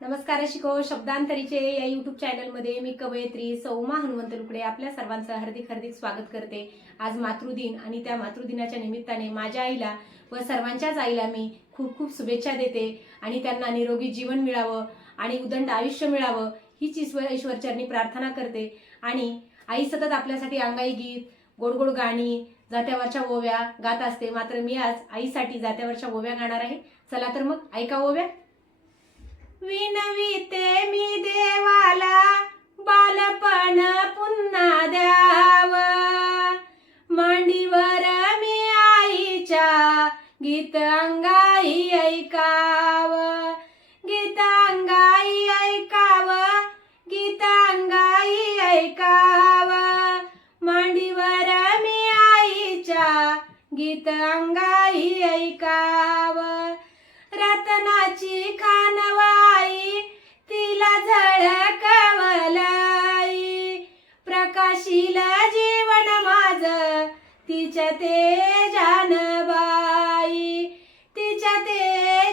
नमस्कार शिको शब्दांतरीचे या युट्यूब चॅनलमध्ये मी कवयित्री सौमा हनुमंत लुकडे आपल्या सर्वांचं हार्दिक हार्दिक स्वागत करते. आज मातृदिन आणि त्या मातृदिनाच्या निमित्ताने माझ्या आईला व सर्वांच्याच आईला मी खूप खूप शुभेच्छा देते आणि त्यांना निरोगी जीवन मिळावं आणि उदंड आयुष्य मिळावं हीच ईश्वर ईश्वरचरणी प्रार्थना करते. आणि आई सतत आपल्यासाठी अंगाई गीत गोड गोड गाणी जात्यावरच्या ओव्या गात असते. मात्र मी आज आईसाठी जात्यावरच्या ओव्या गाणार आहे. चला तर मग ऐका ओव्या. विनविते मी देवाला बालपण पुन्हा द्याव. मांडीवर मी आईच्या गीत अंगाई ऐकाव. गीत अंगाई ऐकाव. गीत अंगाई ऐकाव. मांडीवर मी आईच्या गीत अंगाई ऐकाव. रत्नाची खानवा झळकवलाई प्रकाशिला जीवन माझ तिच्या ते जानबाई तिच्या ते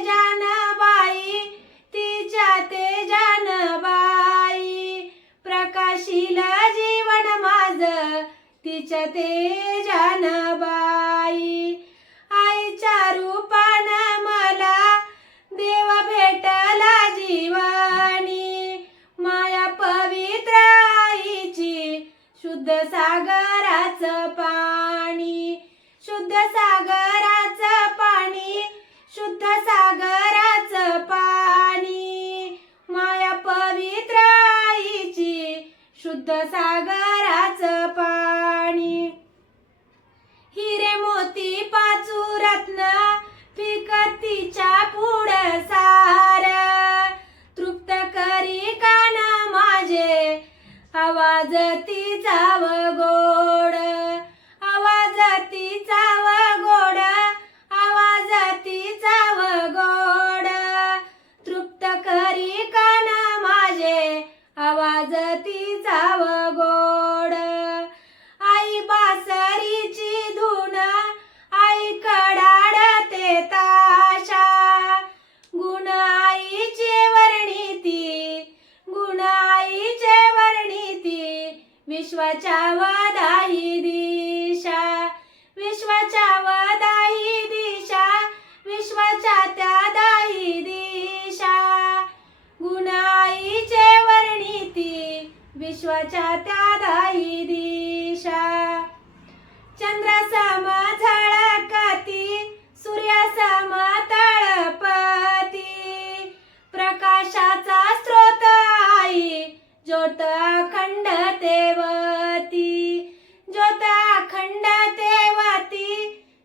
जानबाई तिच्या ते जानबाई प्रकाशिला जीवन माझ तिच्या ते जानबाई सागराचं पाणी. शुद्ध सागराच पाणी. शुद्ध सागराच पाणी. माया पवित्र आईची शुद्ध सागर ti विश्वाच्या त्या दाई दिशा. चंद्रासम झळकती सूर्यासम तळपती प्रकाशाचा स्रोत आई ज्योत अखंड तेवती ज्योत अखंड तेवती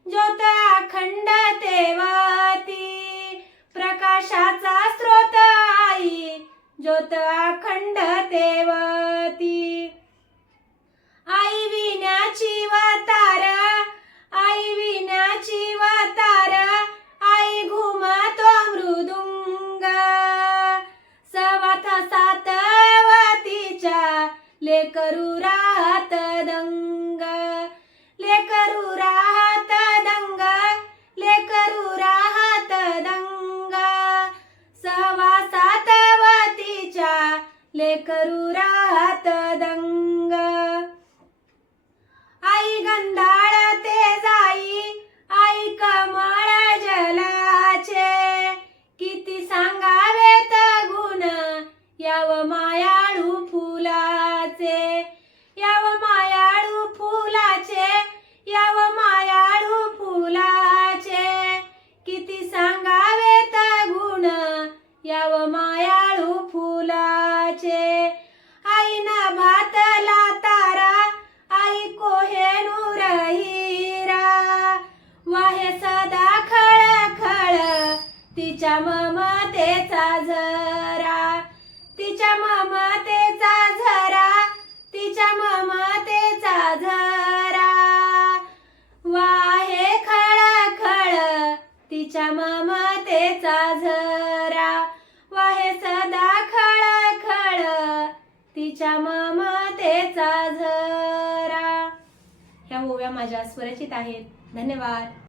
ज्योत अखंड तेवती प्रकाशा ज्योत अखंड तेवती. आई विण्याची वतार आई विण्याची वतार आई घुमतो मृदुंग. सवाथ सातवतीच्या लेकरू तिच्या ममतेचा झरा तिच्या ममतेचा झरा तिच्या ममतेचा झरा. वाहे खळ खळ तिच्या ममतेचा झरा. वाहे सदा खळ खळ तिच्या ममतेचा झरा. ह्या ओव्या माझ्या स्वरचित आहेत. धन्यवाद.